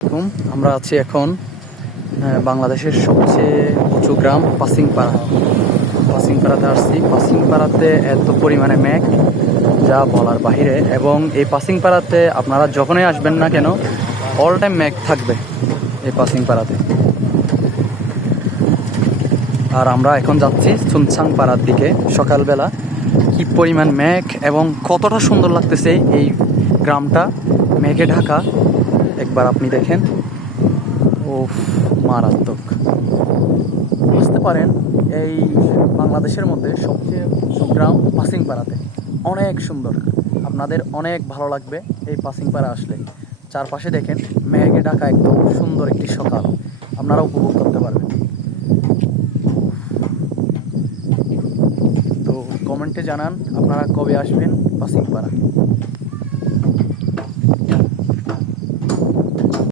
আসসালামু আলাইকুম। আমরা আছি এখন বাংলাদেশের সবচেয়ে উঁচু গ্রাম পাসিংপাড়া। পাসিংপাড়াতে আসছি। পাসিংপাড়াতে এত পরিমাণে মেঘ যা বলার বাহিরে, এবং এই পাসিংপাড়াতে আপনারা যখনই আসবেন না কেন অল টাইম মেঘ থাকবে এই পাসিংপাড়াতে। আর আমরা এখন যাচ্ছি সুনচাং পাড়ার দিকে। সকালবেলা কি পরিমাণ মেঘ এবং কতটা সুন্দর লাগতেছে এই গ্রামটা মেঘে ঢাকা, একবার আপনি দেখেন। ও মারাত্মক। বুঝতে পারেন এই বাংলাদেশের মধ্যে সবচেয়ে উঁচু গ্রাম পাসিংপাড়াতে, অনেক সুন্দর। আপনাদের অনেক ভালো লাগবে এই পাসিংপাড়া আসলে। চারপাশে দেখেন মেঘে ঢাকা একদম সুন্দর একটি সকাল আপনারা উপভোগ করতে পারবেন। তো কমেন্টে জানান আপনারা কবে আসবেন পাসিংপাড়া।